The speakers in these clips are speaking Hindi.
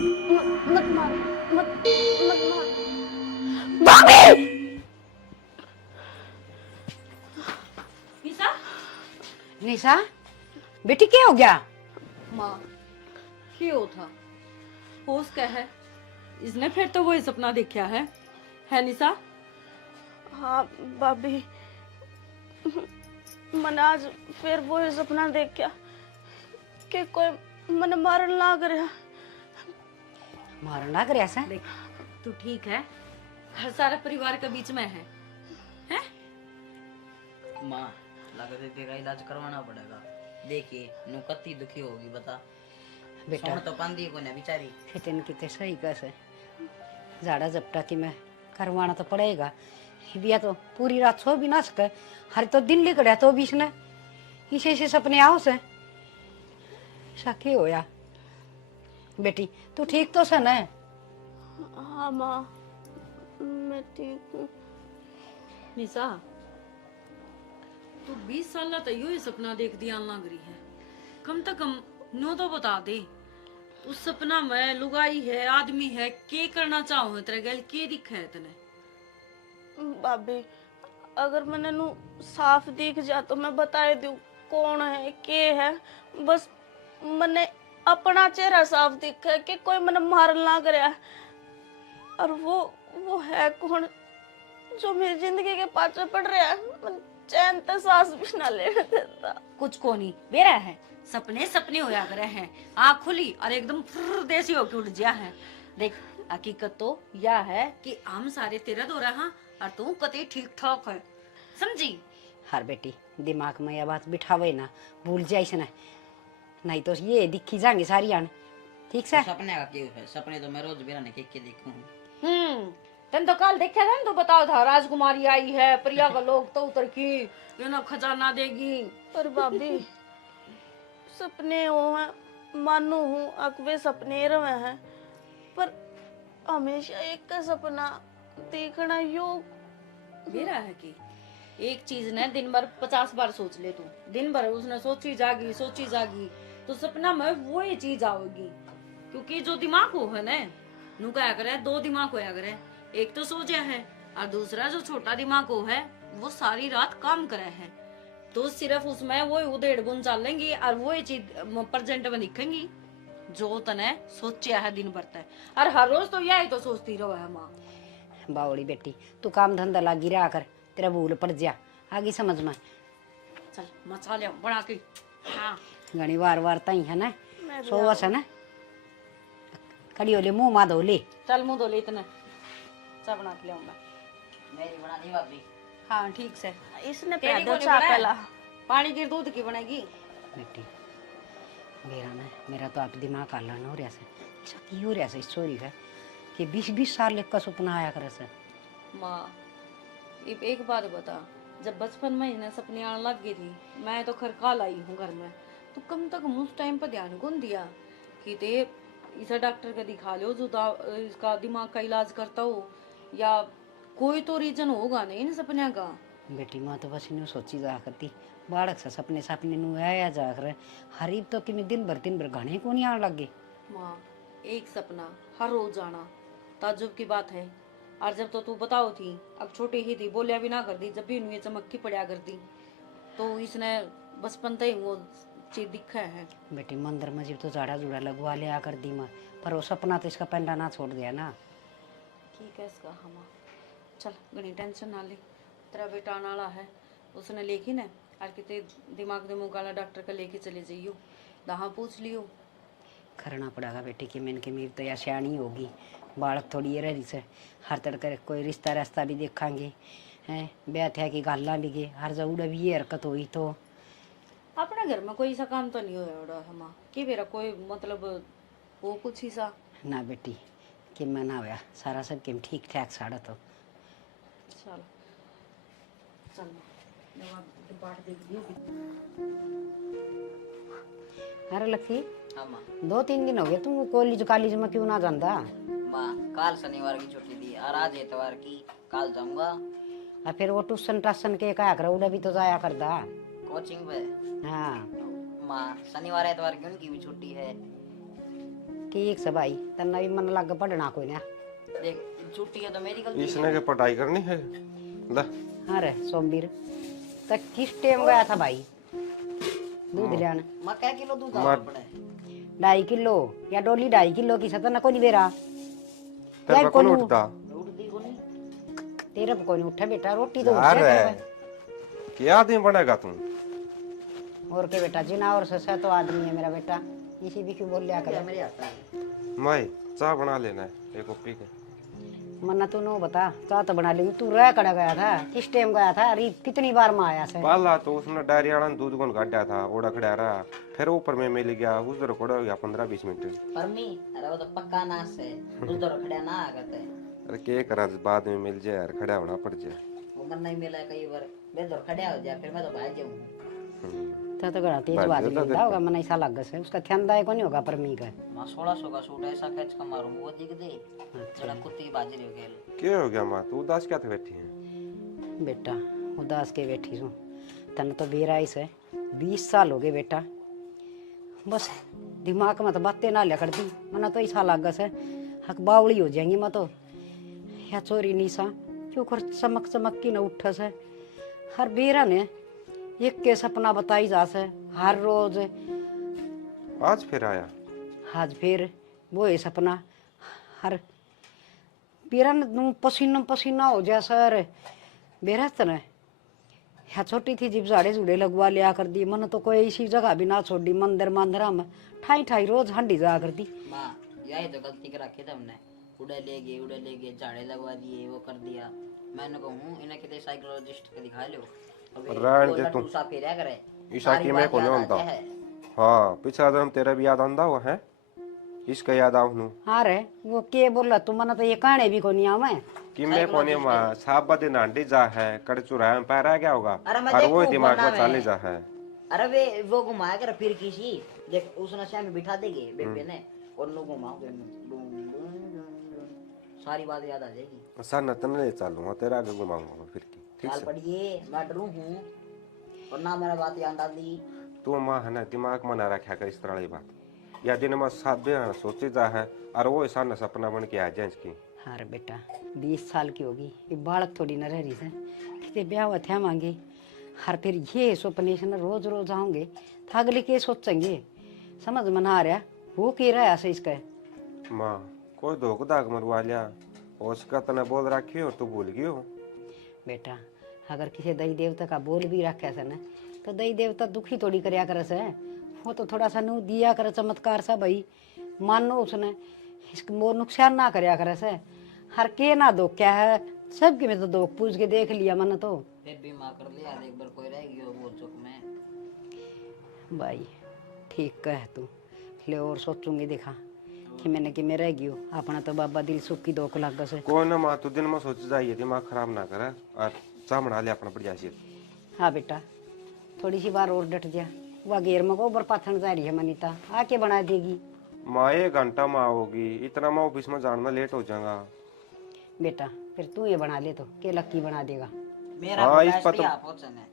मत मारो, मत मत मारो भाभी। निशा, निशा बेटी क्या हो गया? माँ क्यों था होश क्या है? इसने फिर तो वही सपना देखा है निशा? हाँ भाभी, मैंने आज फिर वो ही सपना देखा कि कोई मन मारन लाग रहा। मारन लग रहा सा? देख, तू ठीक है? हर सारा परिवार के बीच में है? माँ लगता है तेरा इलाज करवाना पड़ेगा। देखिए नु कत्ती दुखी होगी बता। बेटा सोन तो पांदी को ना बेचारी। फिटन की ते सही कैसे जाड़ा जपटा की मैं करवाना तो पड़ेगा। बिया तो पूरी रात सो भी ना सके, हर तो दिन लिकड़ा तो भी इसने इसे से सपने आओ से शाके होया। बेटी तू ठीक तो सन है? हाँ माँ, मैं ठीक हूँ। निशा, तू 20 साल तो यो ही सपना देख दिया लग रही है। कम से कम नो तो बता दे, उस सपना में लुगाई है, आदमी है, के करना चाहो है तेरे गल, के दिखा है तने? भाभी अगर मैंने नु साफ दिख जा तो मैं बता दूं कौन है के है। बस मैंने अपना चेहरा साफ दिखा है कि कोई मैंने मारन लाग रहा है, और वो है कौन जो मेरी जिंदगी के पाछे पड़ रहा है। मैं चैन ते सांस भी ना लेने देता। कुछ को नहीं बेरा है, सपने सपने होया करे हैं। आँख खुली और एकदम फुर्र देसी होके उठ गया है। देख, हकीकत तो यह है कि हम सारे तेरा दो रहा और तू कते ठीक ठाक है, समझी? हर बेटी दिमाग में यह बात बिठावे ना, भूल जाइस ना, नहीं तो ये दिखी जाएंगे सारी आने। ठीक से? सपने का क्यों है? सपने तो मैं रोज बेरा ने के देखूं। तन तो कल देखा था ना, तो बताओ था राजकुमारी आई है, प्रिया का लोग तो उतर की ये ना खजाना देगी। पर भाभी सपने हो हैं, मानो हूँ अकबे सपने रहे हैं, पर हमेशा एक का सपना देखना योग। मेरा है कि एक चीज ने दिन भर 50 बार सोच ले तू, दिन भर उसने सोची जागी तो सपना में वो ही चीज आओगी। क्योंकि जो दिमाग हो है ना, नु क्या करे, दो दिमाग होया करे, एक तो सो जा है और दूसरा जो छोटा दिमाग हो है वो सारी रात काम करे है। तो सिर्फ उसमें वो उधेड़ बुन चलेंगी और वो ही चीज प्रेजेंट में दिखेंगी जो तने सोचा है दिन भर तक। और हर रोज तो यही तो सोचती रहो है माँ। बावड़ी बेटी तू काम धंधा लागी रहा कर, तेरा भूल पड़ जा आगे समझ में। चल मचा लिया बना के। हाँ घनी वार तई है ना, सोवस है ना, खड़ी होले मुंह मा धो ले। चल मुंह धो ले, इतने चाय बना के लाऊंगा। मेरी बना दी भाभी। हाँ ठीक से। इसने तेरी पैदल को चाह नहीं पला। पानी की दूध की बनेगी बेटी मेरा तो आप दिमाग हल्ला हो रहा से, अच्छा की हो रहा से स्टोरी है कि 20-20 साल का सपना आया करे से। माँ। एक बात बता, जब बचपन में इन्हें सपने आने लग गई थी, मैं तो खरका लाई हूँ घर में, तो कम तक उस टाइम पर ध्यान कौन दिया कि ते इसे डॉक्टर का दिखा लो जो इसका दिमाग का इलाज करता हो, या कोई तो रीजन होगा नहीं इन सपने का। बेटी माँ तो बस इन्हें सोची जा करती बाड़क से सपने नु आया जा कर हरीब तो कि दिन भर घने को नहीं आने लगे। माँ एक सपना हर रोज आना ताज्जुब की बात है। और जब तो तू बताओ थी, अब छोटी ही थी, बोलिया भी ना कर दी, जब भी इन्हें चमक्की पड़ा करती, तो इसने बचपन से ही वो चीज दिखा है। बेटी मंदिर में जब तो झाड़ा जुड़ा लगवा लिया कर दी माँ, पर वो सपना तो इसका पेंडा ना छोड़ दिया ना। ठीक है इसका हम चल घनी टेंशन ना ले, तेरा बेटा आने वाला है, उसने लेखी न और कितने दिमाग दिमाग वाला डॉक्टर का लेके चले जाइयो, दहा पूछ लियो। करना पड़ेगा बेटी की मैंने की मेरी तो या सियाणी होगी, बालक थोड़ी ये रही से हर तड़के कोई रिश्ता रास्ता भी देखांगे हैं, ब्याह थे कि गाला भी गे हर जगह भी ये हरकत हुई तो। अपने घर में कोई सा काम तो नहीं होया हम कि मेरा कोई मतलब वो कुछ ही सा ना बेटी कि मैं ना होया सारा सब किम ठीक ठाक साड़ा तो। चल चल बाट देख दियो। अरे लक्की हाँ माँ। 2-3 दिन हो गए तुम कॉलेज में क्यों ना जाता? माँ काल शनिवार की छुट्टी दी और आज इतवार की, काल जाऊंगा। और फिर वो ट्यूशन टाशन के क्या कर उड़ा भी तो जाया करता। कोचिंग पे। हाँ माँ शनिवार इतवार की उनकी भी छुट्टी है। ठीक से भाई तना भी मन लग पढ़ना कोई ना। देख छुट्टी है तो मेरी गलती इसने के पढ़ाई करनी है ला। अरे सोमवीर तक किस टाइम गया था भाई दूध लेने? मैं क्या किलो दूध आना पड़े 2.5 किलो या डोली 2.5 किलो की सतना को नहीं बेरा तेरे को नहीं उठता उठ दी को नहीं तेरे को नहीं उठा बेटा रोटी तो यार उठ जाए क्या आदमी बनेगा तुम? और के बेटा जिना और ससा तो आदमी है मेरा बेटा इसी भी क्यों बोल लिया करे। मेरे आता है मैं चाय बना लेना है एक कॉपी के। मन्ना तू नो बता चाह तो बना लेगी तू रह कड़ा गया था किस टाइम गया था अरे कितनी बार में आया से? पाला तो उसने डायरी आना दूध कौन काटा था ओड़ा खड़ा रहा फिर ऊपर में मिल गया उधर कोड़ा हो गया 15-20 मिनट। पर मी अरे वो तो पक्का नाश है उधर खड़ा ना आगत है अरे के करा बाद में मिल जाए यार खड़ा होना पड़ जाए। वो मन नहीं मिला कई बार मैं उधर खड़ा हो जाए फिर मैं तो भाग जाऊँ तो गड़ा तेज बात लेता होगा मन ऐसा लग से उसका ध्यान दाय को नहीं होगा पर मी का मैं 1600 का सूट ऐसा खींच कर मारूं वो दिख दे जरा कुत्ते की बाजी हो गेल क्या हो गया माँ तू उदास क्या थे बैठी है? बेटा उदास के बैठी हूँ तन तो बेराइस है 20 साल हो गए बेटा बस दिमाग में तो बातें ना लिया करती मना तो ऐसा लग से हक बावड़ी हो जाएंगी मैं तो या चोरी निशा क्यों कर चमक चमक की न उठ से हर बेरा ने एक के सपना बताई जा से हर रोज आज फिर आया आज फिर वो है सपना हर बेरा न पसीना पसीना हो जा सर बेरा तने या छोटी थी जिब झाड़े झूड़े लगवा लिया कर दी मन तो कोई ऐसी जगह भी ना छोड़ दी मंदिर मंदिरा में ठाई ठाई रोज हंडी जा कर दी। माँ यही तो गलती कर रखी थी हमने उड़े ले गए झाड़े लगवा दिए वो कर दिया मैंने कहूँ इन्हें कितने साइकोलॉजिस्ट के दिखा लो रहने दे तू फेरा करे ईशा की मैं को नहीं होता। हाँ पिछला जन्म तेरा भी याद आंदा हुआ है इसका याद आऊ नु। हाँ रे वो के बोला तू मन तो ये कहानी भी को नहीं आवे कि मैं कोने मां साहब बदे नांडी जा है कड़ चुराया में पैरा क्या होगा अरे मैं और वो देखूं, दिमाग वरना में चाले मैं- जा है। अरे वे वो घुमाया कर फिर किसी देख उस नशा में बिठा देंगे बेबे ने और लोग घुमाओगे सारी बात याद आ जाएगी। सर नतन ले चलूंगा तेरा आगे घुमाऊंगा फिर की ठीक चाल से। पड़िए मैं डरू हूँ और ना मेरा बात याद डाल दी तू मां है ना दिमाग में ना रखा कर इस तरह की बात या दिन में सादे सोचे जा है और वो ऐसा न सपना बन के आ जाए की। हाँ रे बेटा 20 साल की होगी ये बालक थोड़ी न रह रही है कितने ब्याह हुआ थे मांगे हर फिर ये सपने से न रोज रोज आऊंगे तो अगले के सोचेंगे समझ में ना आ रहा वो कह रहा है ऐसे इसका माँ कोई धोख दाग मरवा लिया उसका तने बोल रखी हो तो भूल गई हो। बेटा अगर किसी दई देवता का बोल भी रखे से न तो दई देवता दुखी थोड़ी करया करे से वो तो थोड़ा सा नु दिया करे चमत्कार सा भाई मानो उसने इसको मोर नुकसान ना करया करे से हर के ना दो क्या है सबके में तो दो पूछ के देख लिया मन तो फिर भी माँ कर लिया एक बार कोई रह गया वो चौक में भाई ठीक कह तू ले और सोचूंगी देखा कि मैंने कि मैं रह गई हूँ अपना तो बाबा दिल सुख की दोख लग से। कोई ना माँ तू दिन में सोच जाइए दिमाग खराब ना करे और चाह बना ले अपना बढ़िया से। हाँ बेटा थोड़ी सी बार और डट जा वह घेर में गोबर पाथन जा रही है मनीता आके बना देगी। माँ 1 घंटा माँ होगी इतना मैं ऑफिस में जाना लेट हो जाऊंगा। बेटा फिर तू ये बना ले तो के लक्की बना देगा मेरा हाँ, इस गैस पर भी तो- आप पहुंचने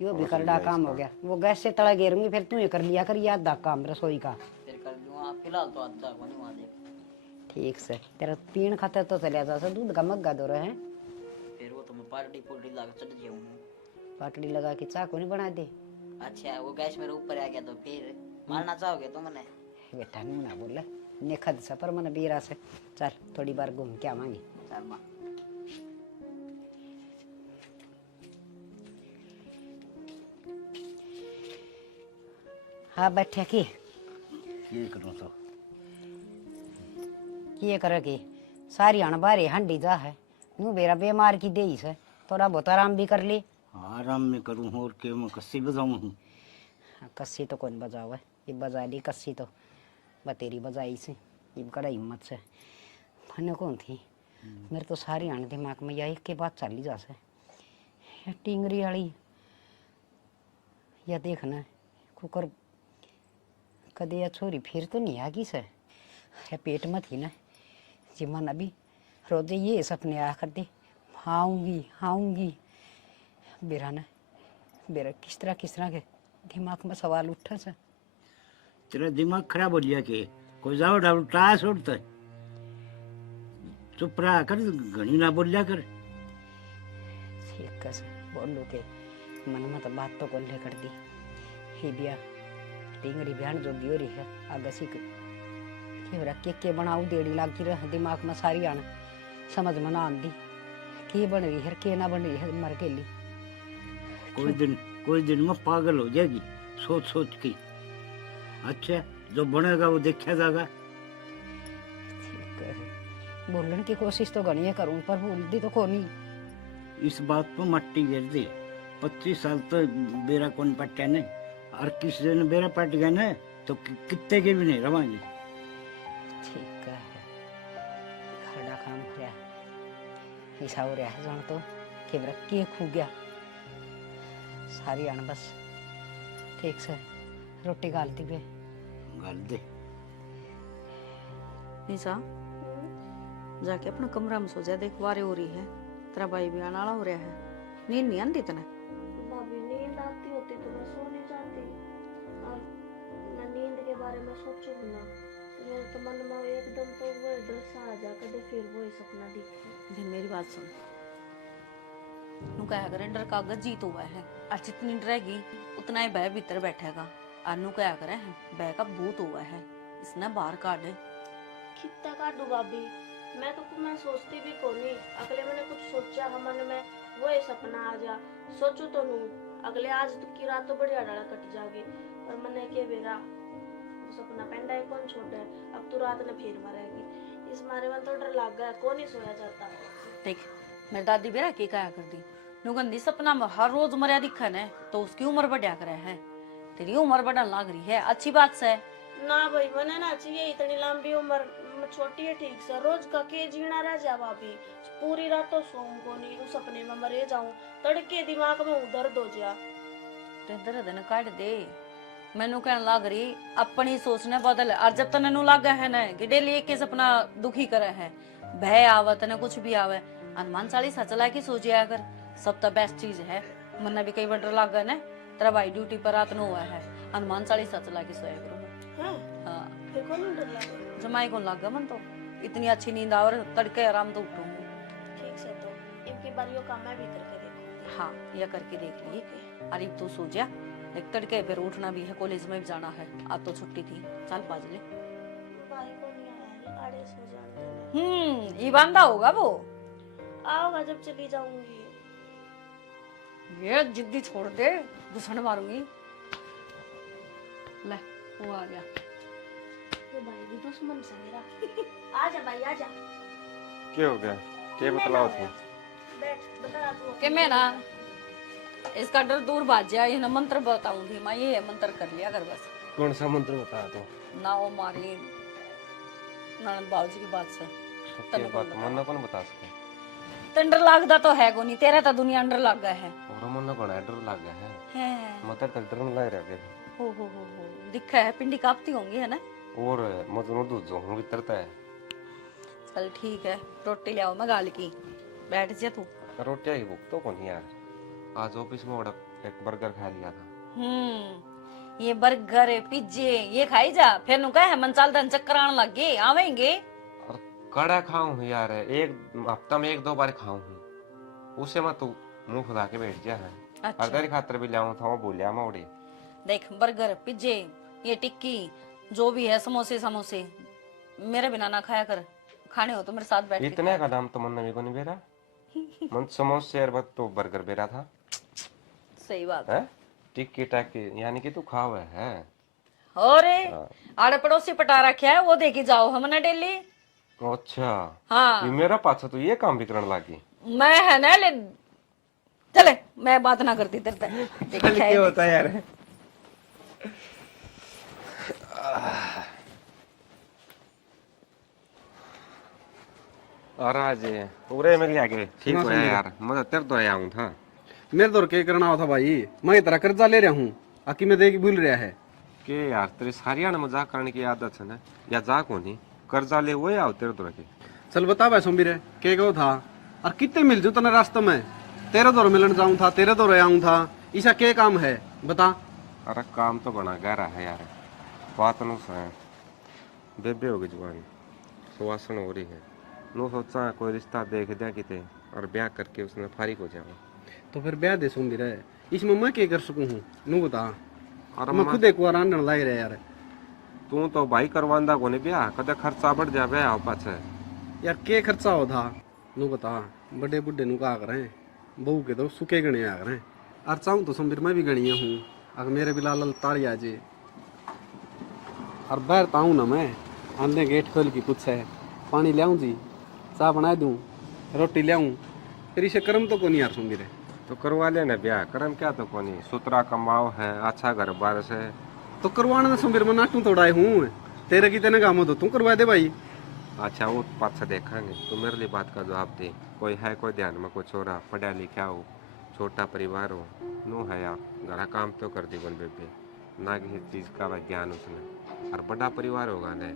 यो भी करड़ा काम हो गया वो गैस से तड़ा घेरूंगी फिर तू ये कर लिया कर याद दा काम रसोई का फिर कर दूंगा फिलहाल तो अच्छा को नहीं वहाँ देख ठीक से तेरा पीण खातर तो चलिया जा दूध का मग्गा दो रहे हैं फिर वो तो मैं पार्टी पुर्टी ला के चढ़ जाऊँ पाटड़ी लगा के चाकू नहीं बना दे। अच्छा वो गैस मेरे ऊपर आ गया तो फिर मारना चाहोगे तो मैंने बेटा नू ना बोला नेखद सा पर मन बीरा से चल थोड़ी बार घूम के आवांगी। चल माँ हाँ बैठे की ये करूँ तो किए करे की सारी अणबारे हंडी जा है नू बेरा बीमार की दे से थोड़ा बहुत आराम भी कर ली। आराम में करूँ और के मैं कस्सी बजाऊँ हूँ कस्सी तो कौन बजावे ये बजा ली कस्सी तो बतेरी बजाई से ये कड़ा हिम्मत से फने कौन थी मेरे तो सारी आने दिमाग में यही के बात चली जा से ये टिंगरी वाली या देखना कुकर कदे या छोरी फिर तो नहीं आगी से या पेट में थी ना जी मन अभी रोजे ये सपने आ कर दे आऊंगी बेरा ना बेरा किस तरह के दिमाग में सवाल उठा से तेरा दिमाग खराब हो गया के कोई जाओ डाल टाया छोड़ता है। चुप रहा कर, घनी ना बोलिया कर। ठीक है सर, बोलू के मन में तो बात तो कोल्हे कर दी ही बिया टिंगड़ी बहन जो दी हो रही है आगे सीख के बनाऊ देड़ी लागी रह दिमाग में सारी आन समझ में ना आंदी की बन रही है के ना बन रही है मर के ली। कोई दिन में पागल हो जाएगी सोच सोच के। अच्छा जो बनेगा वो देखा जाएगा। ठीक है, बोलने की कोशिश तो घनी है करूं पर बोलती तो कोनी। इस बात पर मट्टी गिर दे। 25 साल तो बेरा कौन पट्टा नहीं, और किसी दिन बेरा पट गया ना तो कितने के भी नहीं रवाएंगे। ठीक है, खड़ा काम हो रहा ऐसा हो रहा है जान तो केवरा के खू गया सारी आन बस। ठीक से रोटी गालती पे गाल दे। निशा जाके अपना कमरा में सो जा, देख वारे हो रही है, तेरा भाई भी आने वाला हो रहा है। नींद नहीं आती तने? भाभी नींद आती होती तो मैं सो नहीं जाती, और मैं नींद के बारे में सोचूं ना तो मेरे तो मन में एकदम तो वो डर सा आ जा कदे फिर वो ही सपना दिखे। देख मेरी बात सुन, नु क्या करे डर का जीत हुआ है, और जितनी डरेगी उतना ही भय भीतर बैठेगा। और नु क्या करे भय का भूत हुआ है, इसने बाहर काट। कितना काटू भाभी, मैं सोचती भी कोनी, अगले मैंने कुछ सोचा हम मन में वो ही सपना आ जा सोचू तो नू अगले आज तो की रात तो बढ़िया डाला कट जागी, पर मैंने के बेरा वो सपना पेंडा है कौन छोड़ है, अब तू रात ने फिर मरेगी, इस मारे में तो डर लग गया, कौन ही सोया जाता। देख मेरी दादी बेरा की क्या कर दी, नुगंदी सपना में हर रोज मरिया दिखा ने तो उसकी उम्र बढ़िया करे है, तेरी उम्र बढ़ने लग रही है, अच्छी बात से ना भाई मैंने ना चाहिए इतनी लंबी उम्र, छोटी है ठीक से, रोज का के जीना रह जा भाभी, पूरी रात तो सोऊं को नहीं, उस सपने में मरे जाऊं, तड़के दिमाग में दर्द हो जा। दर्द न काट दे, मैनू कहने लग रही अपनी सोचने बदल। और जब तक नू लग है ना कि डेली एक के सपना दुखी करे है, भय आवत न कुछ भी आवे, हनुमान चालीसा चला के सोचिया अगर सब तो बेस्ट चीज है। मन्ना भी कई बार डर लग गए ना, तेरा भाई ड्यूटी पर रात न हुआ है, हनुमान चालीसा चला के सोया करो। हाँ फिर कौन डर लगे, जमाई को लग गया मन तो, इतनी अच्छी नींद आवर तड़के आराम तो उठूं। ठीक से तो इनकी बारियों का मैं भी करके देखूंगी। हाँ यह करके देख ली। अरे तू सो जा, एक तड़के फिर उठना भी है, कॉलेज में भी जाना है, आज तो छुट्टी थी, चल बाज ले। भाई को नहीं आया, आड़े सो जाते ये बंदा होगा वो, आओगा जब चली जाऊंगी। ये जिद्दी छोड़ दे, घुसन मारूंगी। ले वो आ गया। ये भाई भी दुश्मन से मेरा। आजा भाई आजा। क्या हो गया, क्या बतलाओ थे? बैठ बता तू। कि मैं ना इसका डर दूर भाग जाए, ये ना मंत्र बताऊंगी मैं, ये मंत्र कर लिया कर बस। कौन सा मंत्र बता दो? ना वो मारी ननद बाबूजी की बात से क्या बात मन कौन बता सके? डर लगदा तो है को नहीं, तेरा तो दुनिया अंडर लग गया है। और मन को डर लग गया है, मत तक डर लग रहा है। हो दिखा है पिंडी कांपती होंगी है ना, और मतलब दूध जो हूं भीतर है। चल ठीक है, रोटी ले आओ मैं गाल की, बैठ जा तू। रोटियां की भूख तो कौन यार, आज ऑफिस में एक बर्गर खा लिया था। ये बर्गर पिज्जे ये खाई जा, फिर नु कहे मन चल दन चक्कर आने लग गए आवेंगे। और कड़ा खाऊं यार, एक हफ्ता में 1-2 बार खाऊं, उसे मैं तू मुंह फुला के बैठ जा है। अच्छा। और तेरी खातर भी लाऊं था, वो बोलिया मैं उड़े। देख बर्गर पिज्जे ये टिक्की जो भी है, समोसे समोसे मेरे बिना ना खाया कर, खाने हो तो मेरे साथ बैठ के इतने का दाम तो मन नवी को नहीं बेरा, मन समोसे और बस तो बर्गर बेरा था। सही बात है टिक्की टाकी, यानी कि तू खावे है। और आड़े पड़ोसी पटा रखे है, वो देखी जाओ हमने डेली। अच्छा हाँ ये मेरा पाछा तो ये काम भी करने लगी। मैं है ना ले चले, मैं बात ना करती तेरे से। क्या होता है यार? और आज पूरे मिल आगे ठीक हो यार, मैं तेरे तो आया हूं था। मेरे तो क्या करना होता भाई, मैं इतना कर्जा ले रहा हूँ, आकी में देख भूल रहा है के यार तेरे हरियाणा मजाक करने की आदत है ना, या जा को नहीं कर्जा ले हुए आओ तेरे तो रखे। चल बता भाई सोमबीर के गो था, और कितने मिल जू तने रास्ते में, तेरे दौर मिलन जाऊं था, तेरे दौर आऊं था, ऐसा क्या काम है बता। अरे काम तो बना गहरा है यार, बात नु से बेबे होगी जवान, सुवासन हो रही है। नो सोचा कोई रिश्ता देख दिया किते और ब्याह करके उसने फारिग हो जावा। तो फिर ब्याह दे सुन रहे इसमें मैं क्या कर सकूं हूं नू बता। और मैं खुद एक बार आंदन लाग रहा यार। तू तो भाई करवांदा कोने ब्याह, कदे खर्चा बढ़ जा ब्याह पाछे। यार के खर्चा हो था नू बता। बड़े बुढ़े नु का करें, बहू के तो सुखे गणे आ करें। और चाहूं तो सुमिर मैं भी गणिया हूं, अगर मेरे भी लाल ताड़ी आ जे। और बाहर ताऊं ना मैं, आंदे गेट खोल के पूछे पानी लियाऊं जी, चाय बना दूं, रोटी लियाऊं, फिर इसे कर्म तो कोनी यार सुमिर। तो करवा लेना ब्याह, करम क्या तो कोनी, सुतरा कमाओ है, अच्छा घर बार से। तो करवाने में सुमिर मैं नाटू तोड़ाए हूँ, तेरे की तेने काम हो तो तू करवा दे भाई। अच्छा वो पाछा देखेंगे, तू मेरे लिए बात का जवाब दे। कोई है कोई ध्यान में, कोई छोरा पढ़ा लिखा हो, छोटा परिवार हो, नो है यार घरा काम तो कर दी बन बेबे, ना किसी चीज का वह ज्ञान उसने। और बड़ा परिवार होगा न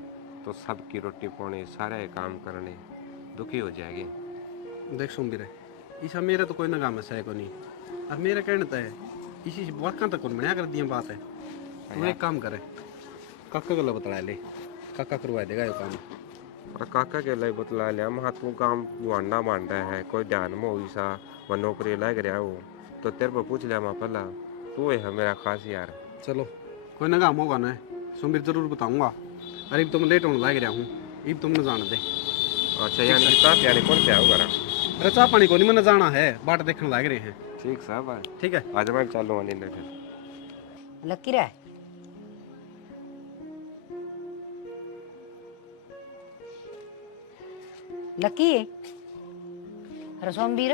तो सबकी रोटी पानी सारे काम करने, दुखी हो जाएगी। देख सुमिर ईसा मेरे तो कोई नगाम है को नहीं, और मेरा कहना तो है इसी वाकई तक कौन बढ़िया कर दिया बात है। तू एक काम करे, काका को बतला ले, काका करवा देगा ये काम। और काका के लिए बतला लिया महा तू काम गुआंडा मांडा है, कोई ध्यान में हुई सा वह नौकरी लग रहा हो तो तेरे को पूछ लिया मैं पहला, तू है मेरा खास यार। चलो कोई नगाम होगा ना सुमिर जरूर बताऊंगा। अरे अब तो मैं लेट होने लग रहा हूँ, अब तुमने जान दे। अच्छा यानी किताब यानी कौन से आओगा? अरे चाह पानी को नहीं मैंने जाना है, बाट देखने लग रहे हैं। ठीक साहब, ठीक है आज मैं चालू आने फिर। लकी रे लकी रसोमबीर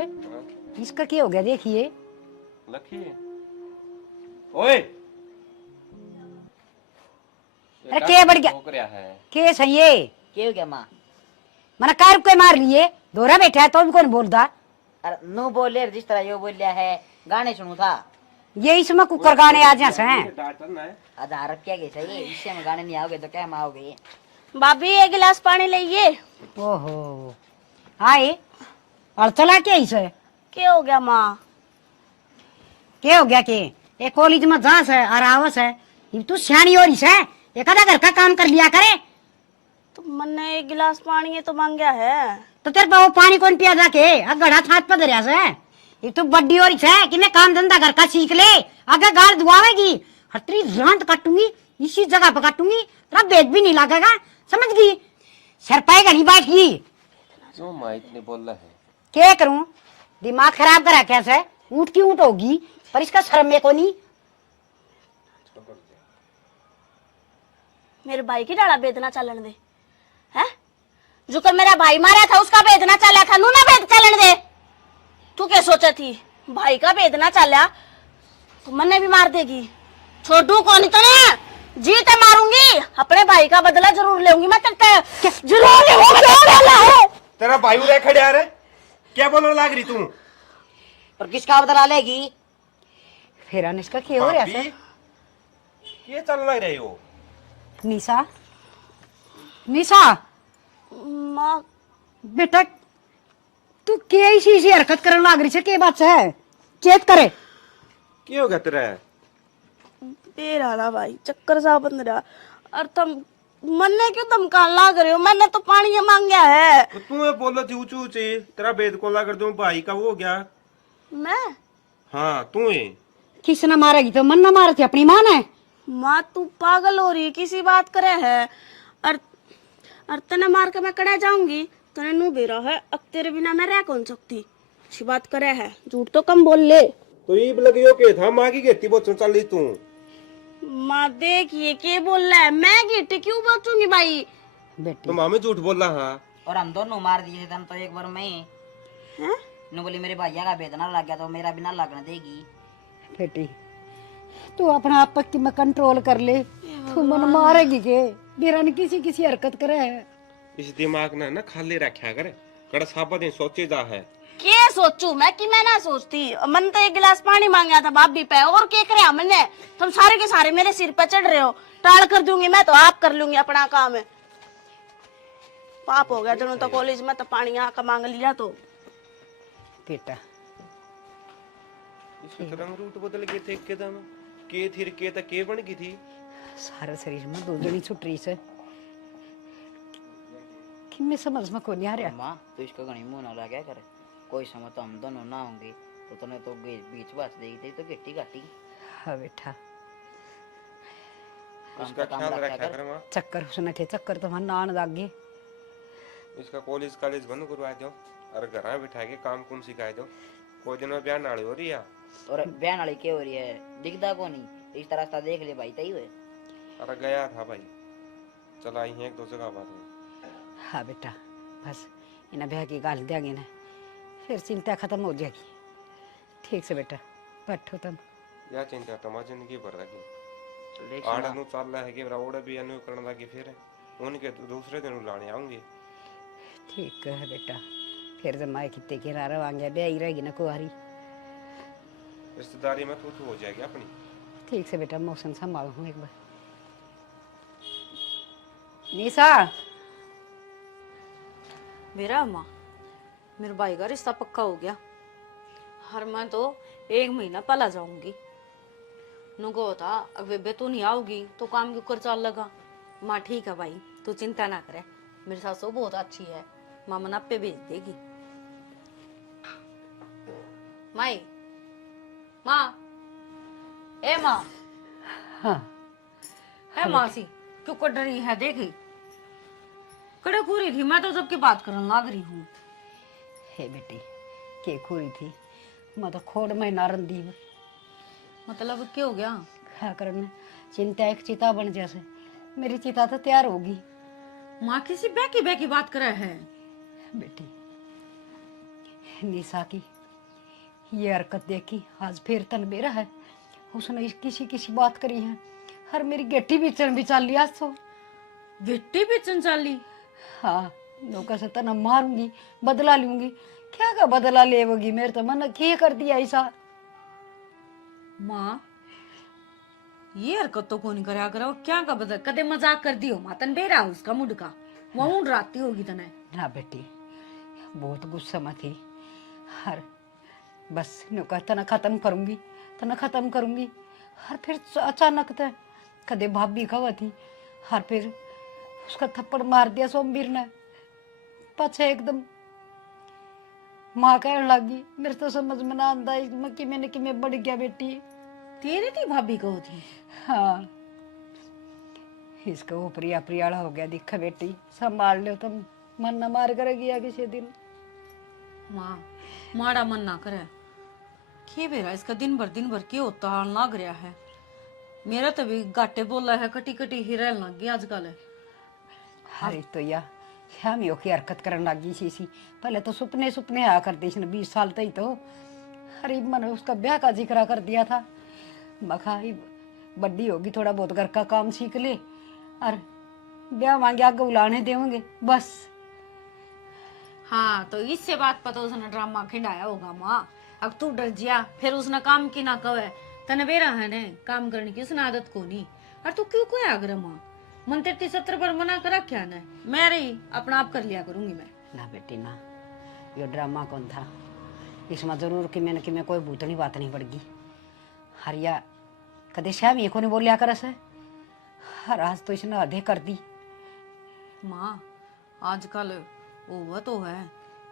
इसका क्या हो गया देखिए। लकी ओए अरे क्या बढ़ गया, हो रहा है? के सही है क्या हो गया माँ? मैंने कार को मार लिए, दोरा बैठा है तो भी कौन बोलता। अरे नो बोले जिस तरह यो बोल लिया है, गाने सुनू था। ये इसमें कुकर गाने आ जा से आधार क्या कैसा ये इससे में गाने नहीं आओगे तो क्या में आओगे? भाभी एक गिलास पानी लाइए। ओहो आए और चला क्या इसे, क्या हो गया माँ? क्या हो गया के एक कॉलेज में जास है और आवस है, ये तू सियानी हो रही है, एक आधा घर का काम कर लिया करे। तो मैंने एक गिलास पानी है तो मांगा है। तो तेरे पे वो पानी कौन पिया जाके गड़ा छात पर धरिया से, ये तो बड्डी हो रही है कि मैं काम धंधा घर का सीख ले, आगे गाल दुआवेगी हर तेरी रांत काटूंगी, इसी जगह पर काटूंगी, तेरा बेद भी नहीं लगेगा, समझ गई? सर पाए घर ही बैठ गई। क्यों माँ इतनी बोल रहा है? क्या करूं, दिमाग खराब करा कैसे, ऊँट की ऊँट होगी पर इसका शर्म में को नहीं। मेरे भाई की डाला बेदना चलन दे है, जो कर मेरा भाई मारा था उसका बेदना चला था, नू ना बेद चलन दे। तू क्या सोचा थी भाई का बेदना चला तो मन्ने भी मार देगी, छोटू कौन तो ना जीते मारूंगी, अपने भाई का बदला जरूर लेंगी मैं तेरे, जरूर लेंगी। तेरा भाई उरे खड़े रे, क्या बोलने लग रही तू? और किसका बदला लेगी? फिर इसका क्या हो रहा है? ये चल लग रही हो निशा, निशा माँ बेटा तू क्या इसी हरकत करने लग रही है, के बात से है चेत करे। क्या हो गया तेरा? तेरा ना भाई चक्कर सा बंद रहा, और तुम मन्ने क्यों धमकान लाग रहे हो? मैंने तो पानी मांगा है। तो तू बोलो थी ऊंची ऊंची, तेरा बेद कोला कर दूं भाई का वो हो गया। मैं हाँ तू ही। किसने मारेगी तो मन ना मारे थे अपनी माँ ने। माँ तू पागल हो रही है, किसी बात करे है, और तने मार के मैं कड़ा जाऊंगी, तने नू बेरा है, अब तेरे बिना मैं रह कौन सकती। अच्छी बात करे है, झूठ तो कम बोल ले। तो ये लगियो के था माँ की गेती बहुत चल रही तू। माँ देखिए के बोल रहा है, मैं गिट्टी क्यों बचूंगी भाई? बेटी तो मामी झूठ बोल रहा। हाँ और हम दोनों मार दिए थे तो एक बार मैं हैं? नु बोली मेरे भैया का बेदना लग गया तो मेरा बिना लगने देगी। बेटी तू अपना आप की में कंट्रोल कर ले, तू मन मारेगी के मेरा ने किसी हरकत करे है। इस दिमाग ना खाली रखा करे, कड़ा साबा दिन सोचे जा है। क्या सोचू मैं कि मैं ना सोचती, मन तो एक गिलास पानी मांगा था भाभी पे, और क्या करे हमने? तुम सारे के सारे मेरे सिर पे चढ़ रहे हो, टाल कर दूंगी मैं तो आप कर लूंगी अपना काम है। पाप हो गया जनो तो कॉलेज में तो पानी आका मांग लिया तो। बेटा इसके रंग रूट बदल गए थे एकदम, के थी के बन गई थी। सारे शरीर में दो जनी छुट रही से, कि मैं समझ में को नहीं आ रहा। माँ तो इसका घनी मुंह ना लगा करे, कोई समय तो हम दोनों ना होंगे तो तूने तो बीच बात देगी थी तो गिट्टी घाटी हाँ बेटा, काम उसका का काम ख्याल रखा रखा कर। कर माँ। चक्कर उसने थे, चक्कर तो मन आने लग गए। इसका कॉलेज कॉलेज बंद करवा दो और घर बिठा के काम कुम सिखा दो। कोई दिन में ब्याह नाड़ी हो रही है और बहन वाली क्या हो रही है, दिखता को नहीं, इस तरह देख ले भाई तई हुए। अरे गया था भाई, चला आई है एक दो जगह बात हुई। हाँ बेटा, बस इन्हें ब्याह की गाल देंगे ना, फिर चिंता खत्म हो जाएगी। ठीक से बेटा, बैठो तुम। या चिंता तुम्हारी जिंदगी भर रखी देख आड़ सुना, नु चल रहा है कि ओड़े भी अनु करने लगी, फिर उनके दूसरे दिन लाने आऊंगी। ठीक है बेटा, फिर जब माए कितने के रहा रवांगे, ब्याह ही रहेगी ना कुआरी। रिश्तेदारी में तू हो जाएगी अपनी। ठीक से बेटा, मौसम संभाल हूँ एक बार। निशा, मेरा माँ, मेरे भाई का रिश्ता पक्का हो गया। हर मैं तो 1 महीना पहला जाऊंगी। नुको था अब बेबे तू नहीं आओगी तो काम क्यों कर चल लगा। माँ ठीक है भाई, तू चिंता ना करे, मेरी सासू बहुत अच्छी है, माँ मना पे भेज देगी। माई, माँ, ए माँ, हाँ है मासी, क्यों कर रही है? देखी कड़े पूरी थी, मैं तो सबकी बात करने लग रही हूँ। हे बेटी, के खूरी थी, मैं तो खोड़ में नारन दी। मतलब क्या हो गया? क्या करना, चिंता एक चिता बन जैसे, मेरी चिता तो तैयार होगी। माँ किसी बैकी बैकी बात करे है। बेटी, निशा की ये हरकत देखी, आज फिर तन बेरा है, उसने किसी किसी बात करी है, हर मेरी गेटी भी चल लिया सो। गिट्टी भी चंचाली। हाँ, नौका से तना मारूंगी, बदला लूंगी। क्या का बदला लेवगी, मेरे तो मन क्या कर दिया ऐसा। माँ ये हरकत तो कौन करा करो, क्या का बदल, कदे मजाक कर दियो मातन बेरा उसका मुड का, वो राती होगी तने। ना बेटी, बहुत गुस्सा में थी, हर बस नौका तना खत्म करूंगी, तना खत्म करूंगी। हर फिर अचानक तो कदे भाभी खवा थी, हर फिर उसका थप्पड़ मार दिया सोमवीर ने। पछे एकदम माँ कहने लगी, मेरे तो समझ में ना आता कि मैंने कि मैं बढ़ गया बेटी। तेरी थी भाभी को थी? हाँ, इसका वो प्रिया प्रियाड़ा हो गया, दिखा बेटी संभाल लो तुम, मन न मार कर गया किसी दिन। माँ माड़ा मन ना करे, के बेरा इसका दिन भर के होता हाल लग रहा है। मेरा तो भी गाटे बोला है, कटी कटी ही रहने लग गई आजकल। अरे तो या हम यो की हरकत करने लगी सी पहले तो सुपने सुपने आया करती इसने 20 साल तक तो। अरे मैंने उसका ब्याह का जिक्र कर दिया था, मखा ही बड्डी होगी थोड़ा बहुत घर का काम सीख ले और ब्याह मांगे आगे बुलाने देंगे बस। हाँ तो इससे बात पता उसने ड्रामा खिंडाया होगा माँ। अब तू डर जिया, फिर उसने काम की ना कवे, तने बेरा है ने काम करने की उसने आदत को नहीं। और तू क्यों कोई आग्रह माँ, मन 33-70 पर मना कर रखा है, मैं रही अपना आप कर लिया करूंगी मैं। ना बेटी ना, ये ड्रामा कौन था, इसमें जरूर कि मैं कोई भूतनी बात नहीं पड़गी। हरिया कदे श्याम ये को नहीं बोलिया कर से, हर आज तो इसने आधे कर दी। माँ आजकल वो तो है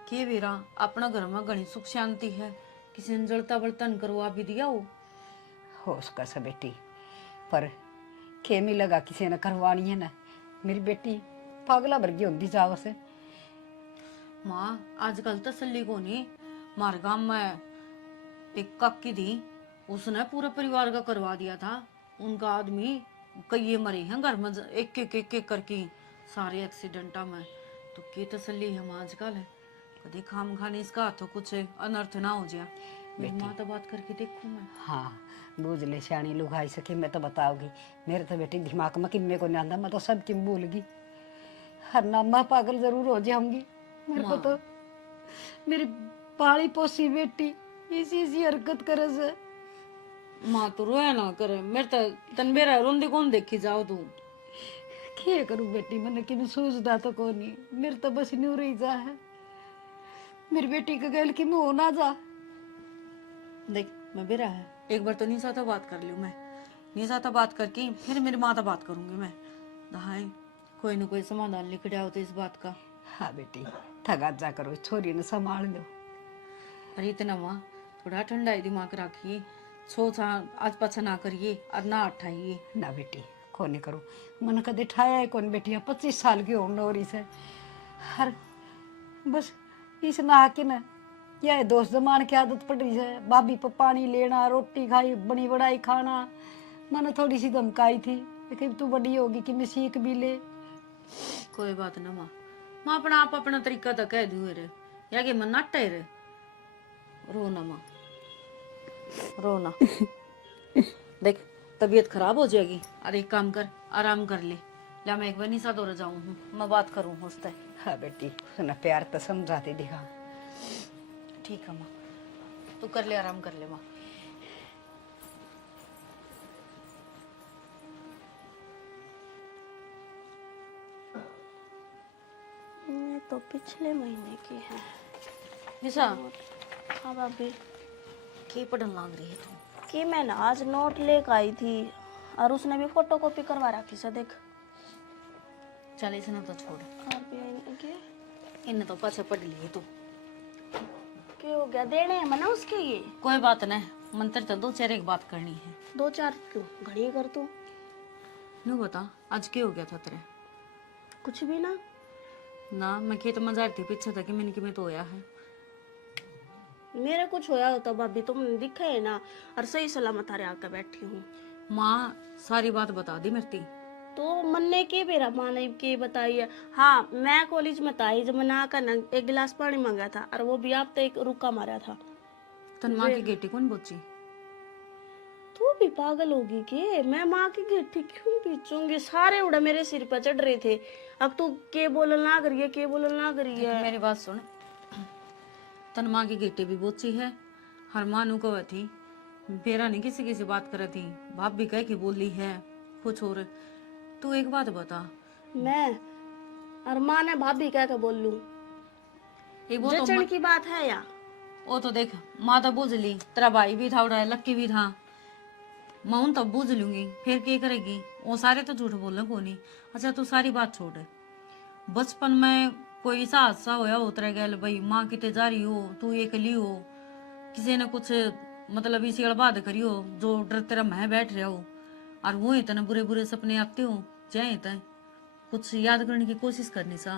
कि बेरा अपना घर में घनी सुख शांति है, किसी ने जलता बर्तन करवा भी दिया हो उसका से बेटी, पर खेमी लगा किसी ने करवानी है ना, मेरी बेटी पागला वर्गी होती जाओ से। माँ आजकल तसल्ली को नहीं, मार गांव में एक काकी थी, उसने पूरे परिवार का करवा दिया था, उनका आदमी कई मरे हैं घर में एक एक करके सारे एक्सीडेंटा में। तो की तसल्ली है माँ आजकल है, कभी खाम खाने इसका तो कुछ अनर्थ ना हो जाए। मेरी माँ तो बात करके देखूं मैं। हाँ बूझ ले सियाणी लुगाई सके, मैं तो बताऊगी, मेरे तो बेटी दिमाग में किम्मे को नहीं आंदा, मैं तो सब किम भूल गई, हर नामा पागल जरूर हो जाऊंगी। मेरे को तो मेरी पाली पोसी बेटी इसी हरकत करे से। माँ तो रोया ना करे, मेरे तो तनबेरा रोंदी कौन देखी जाओ तू। क्या करूं बेटी, मैंने कि सोचता तो को नहीं, मेरे तो बस न्यू रही जा है, मेरी बेटी का गल कि मैं हो ना जा। देख मैं बेरा है, एक बार तो निशा तो बात कर लूं मैं, निशा तो बात करके फिर मेरी माँ तो बात करूंगी मैं, दहाई कोई ना कोई समाधान लिख रहा हो तो इस बात का। हाँ बेटी थका जा करो, छोरी ने संभाल लो। अरे इतना माँ थोड़ा ठंडा दिमाग रखिए, सोचा आज पाछा ना करिए और ना उठाइए। ना बेटी कोने करो, मन कदे ठाया है कौन बेटी, 25 साल की उम्र हो रही से हर बस इस नहा के ना क्या है, दोस्त जमान की आदत पड़ रही है, भाभी पर पानी लेना, रोटी खाई बनी बड़ाई खाना। मैंने थोड़ी सी धमकाई थी लेकिन तू बड़ी होगी कि मैं सीख भी ले। कोई बात ना माँ, माँ अपना आप अपना तरीका तो कह दूँ रे, या कि मन नाटा है रे। रो ना माँ, रो ना। देख तबीयत खराब हो जाएगी, और एक काम कर आराम कर ले। ला मैं एक बार निशा दौड़ जाऊँ हूँ, मैं बात करूँ उससे। हाँ बेटी उसने प्यार तो समझाते दिखा। ठीक है माँ, तू कर ले, आराम कर ले माँ। ये तो पिछले महीने की है। निशा हाँ भाभी। की पढ़न लग रही है तू? कि मैं ना आज नोट लेकर आई थी और उसने भी फोटो कॉपी करवा रखी से देख। चल इसने तो छोड़, RBI ने के इन्हें तो पाछे पढ़ लिए तू। क्या हो गया, देने हैं मना उसके ये। कोई बात नहीं, मंत्र तो दो चार एक बात करनी है। 2-4 क्यों घड़ी कर तू। नू बता आज क्या हो गया था तेरे? कुछ भी ना। ना मैं खेत में जा रही थी, पीछे था कि मैंने कि तो होया है। मेरे कुछ होया होता भाभी, तुम दिखे है ना, और सही सलामत हारे आकर बैठी हूँ। माँ सारी बात बता दी मेरी। तो मन ने के बेरा माँ ने के बताई है। हाँ मैं कॉलेज में था, जब मैं नहा कर एक गिलास पानी मांगा था और वो भी आप तो एक रुका मारा था। तन माँ की गेटी कौन बोची? तू भी पागल होगी के, मैं माँ की गेठी क्यों पीछूंगी? सारे उड़ा मेरे सिर पर चढ़ रहे थे। अब तू के बोलना ना करिए, के बोलना ना करिए। मेरी बात सुन, तन माँ की गेटी भी बोची है, हर माँ नु कह थी बेरा नहीं किसी किसी बात करे थी, बाप भी कह के बोली है कुछ और। तू एक बात बता, मैं और माँ ने भाभी कह के बोल लूं, एक वो तो जचन की बात है या? वो तो देख माँ तो बूझ ली, तेरा भाई भी था उड़ा, लक्की भी था, मैं उन तब बूझ लूंगी, फिर क्या करेगी? वो सारे तो झूठ बोलने को नहीं। अच्छा तू सारी बात छोड़, बचपन में कोई ऐसा हादसा होया हो तेरे गैल, भाई माँ किते जा रही हो, तू अकेली हो, किसी ने कुछ मतलब इसी बात करी हो जो डर तेरा मैं बैठ रहा हो, और वो इतने बुरे बुरे सपने आते हो चाहे तय कुछ याद करने की कोशिश करनी सा।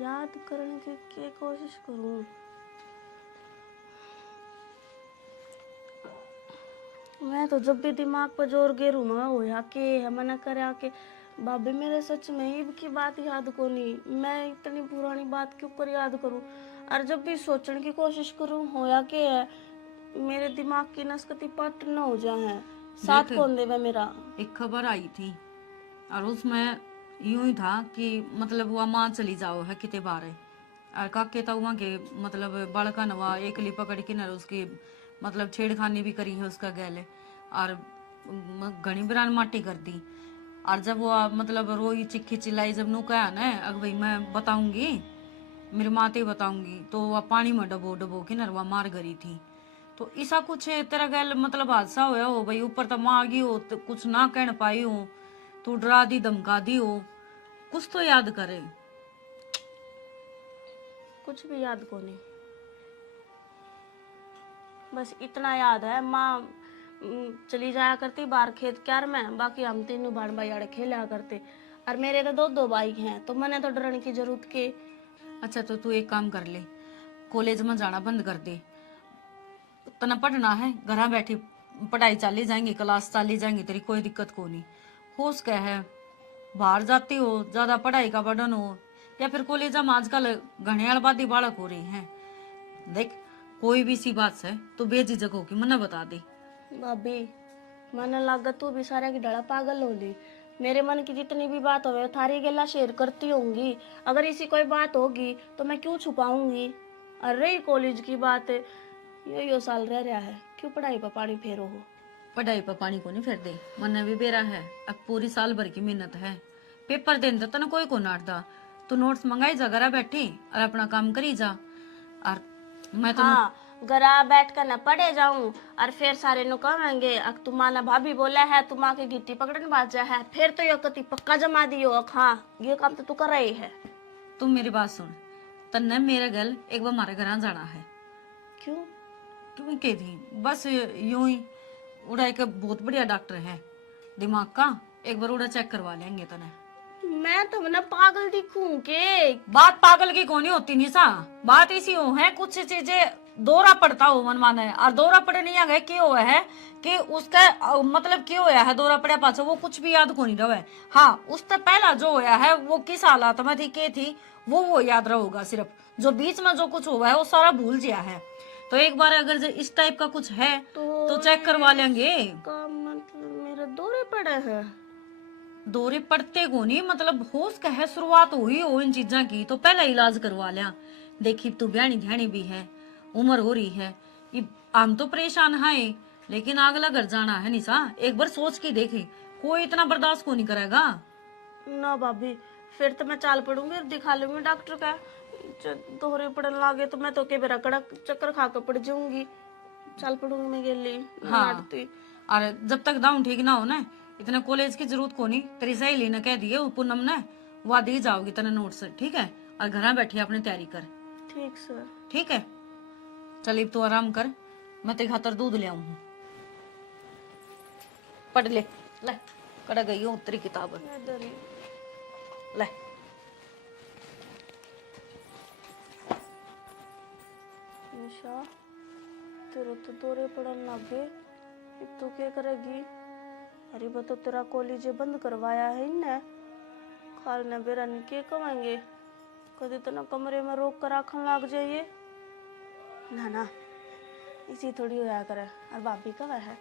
याद करने की क्या कोशिश करूं? मैं तो जब भी दिमाग पर जोर गेरू मैं होया के है मना करे के भाभी, मेरे सच में ही की बात याद को नहीं। मैं इतनी पुरानी बात क्यों कर याद करूं? और जब भी सोचने की कोशिश करूं होया के है मेरे दिमाग की नसकती पट न हो जाए। साथ देख, कौन देवे मेरा? एक खबर आई थी और उसमें यूं ही था कि मतलब वह माँ चली जाओ है किते बारे, और काके तो वहाँ के मतलब बालका नवा एकली पकड़ के न उसकी मतलब छेड़खानी भी करी है उसका गैले, और घनी बिरान माटी कर दी। और जब वो मतलब रोई चिक्की चिल्लाई, जब नू कहा ना अग भाई मैं बताऊंगी मेरी माते बताऊंगी, तो वह पानी में डबो डबो के नरवा मार गई थी। तो ऐसा कुछ तेरा गैल मतलब हादसा होया हो भाई, ऊपर तो माँ आ गई हो तो कुछ ना कह पाई हो, तू डरा दी धमका दी हो, कुछ तो याद करे। कुछ भी याद को नहीं, बस इतना याद है माँ चली जाया करती बाहर खेत क्यार में, बाकी हम तीनों भाण भाई आड़े खेला करते। और मेरे तो 2-2 भाई हैं, तो मैंने तो डरने की जरूरत के। अच्छा तो तू एक काम कर ले, कॉलेज में जाना बंद कर दे, तना पढ़ना है घर बैठी पढ़ाई चाली जाएंगी, क्लास चाली जाएंगी तेरी, कोई दिक्कत को नहीं। हो सके है बाहर जाती हो, ज्यादा पढ़ाई का बर्डन हो, या फिर कॉलेज में आजकल घने आबादी बालक हो रही हैं। देख कोई भी सी बात से तो बेझिझक होगी मना बता दे। भाभी मन लगा तू भी सारे की डड़ा पागल हो ली। मेरे मन की जितनी भी बात होवे थारी गेला शेयर करती होंगी, अगर इसी कोई बात होगी तो मैं क्यों छुपाऊंगी? और रही कॉलेज की बात, यो साल रह रहा है, क्यों पढ़ाई पर पानी फेरो हो? पढ़ाई पर पानी को नहीं फेर दे, मन भी बेरा है, अब पूरी साल भर की मेहनत है, पेपर देने तो तना कोई को नाटदा, तू नोट्स मंगाई जा घर बैठी और अपना काम करी जा। और मैं तो हाँ गरा बैठ कर न पढ़े जाऊं और फिर सारे नु कहेंगे अक तुम्हारा भाभी बोला है तुम आके गिट्टी पकड़न बाजा है, फिर तो यो कति पक्का जमा दियो। हाँ ये काम तो तू कर रही है। तुम मेरी बात सुन, तन्ने मेरे गल एक बार हमारे घर जाना है। क्यों? क्यों कह थी बस यूं ही, उड़ा एक बहुत बढ़िया डॉक्टर है दिमाग का, एक बार उड़ा चेक करवा लेंगे तने। मैं तो ना पागल दिखूं के? बात पागल की कौन होती निशा, बात इसी हो है कुछ चीजें दौरा पड़ता हो मन माने, और दौरा पड़े नहीं आ गए क्यों हुआ है कि उसका मतलब क्यों होया है दौरा पड़े पाछे वो कुछ भी याद को नहीं रहे। हाँ उससे पहला जो होया है वो किस हालात में थी के थी वो याद रहेगा, सिर्फ जो बीच में जो कुछ हुआ है वो सारा भूल गया है। तो एक बार अगर जो इस टाइप का कुछ है तो चेक करवा लेंगे। का मतलब मेरे दौरे पड़े हैं? दौरे पड़ते को नहीं, मतलब होश का है शुरुआत हुई हो इन चीजा की तो पहला इलाज करवा लिया। देखी तू ब्याणी ध्यानी भी है, उम्र हो रही है, ये हम तो परेशान है लेकिन अगला घर जाना है निशा, एक बार सोच के देखे, कोई इतना बर्दाश्त को नहीं करेगा। ना भाभी, फिर तो मैं चाल पड़ूंगी और दिखा लूंगी डॉक्टर का। दोहरे पड़ने लागे तो मैं तो के बेरा कड़क चक्कर खा कर पड़ जाऊंगी। चल पड़ूंगी मैं गेली। हाँ नाटती। और जब तक दाऊं ठीक ना हो ना, इतना कॉलेज की जरूरत को नहीं, तेरी सहेली ने कह दिए पूनम ने वह दी जाओगी तेना नोट्स, ठीक है? और घर बैठी अपनी तैयारी कर। ठीक सर। ठीक है चल अब तू आराम कर, मैं तेरे खातर दूध ले आऊं। पढ़ ले, ले कड़ा गई हूँ तेरी किताब, इधर ही। ले। निशा, तेरे तो दौरे पड़न लग गए, अब तू क्या करेगी? अरे वो तो तेरा कॉलेज बंद करवाया है इनने, खाल ने बेरा ने क्या कमाएंगे? कभी तो ना कमरे में रोक कर रखन लग जाइए। ना ना, इसी थोड़ी होया करे। और भाभी का वह है